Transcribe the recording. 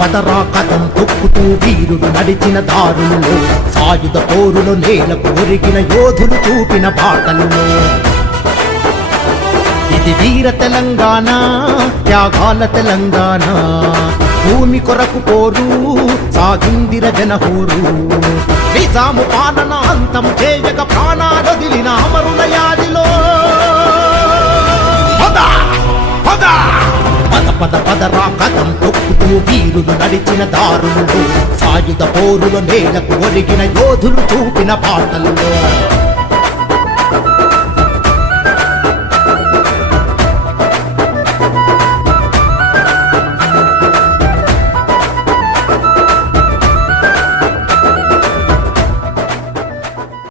పదరా కథం తొక్కుతూ వీరుడు నడిచిన దారుల్లో, సాయుధ పోరులో నేలకు ఒరిగిన యోధులు చూపిన బాటల్లో. ఇది వీర తెలంగాణ, త్యాగాల తెలంగాణ. భూమి కొరకు పోరు సాగిందిర జనహోరు. నిజాము పాలన అంతం చేయక ప్రాణాలొదిలిన అమరుల యాదిలో. పద పదరా కథం తొక్కుతూ వీరులు నడిచిన దారుల్లో, సాయుధ పోరులో నేలకు ఒరిగిన యోధులు చూపిన బాటల్లో.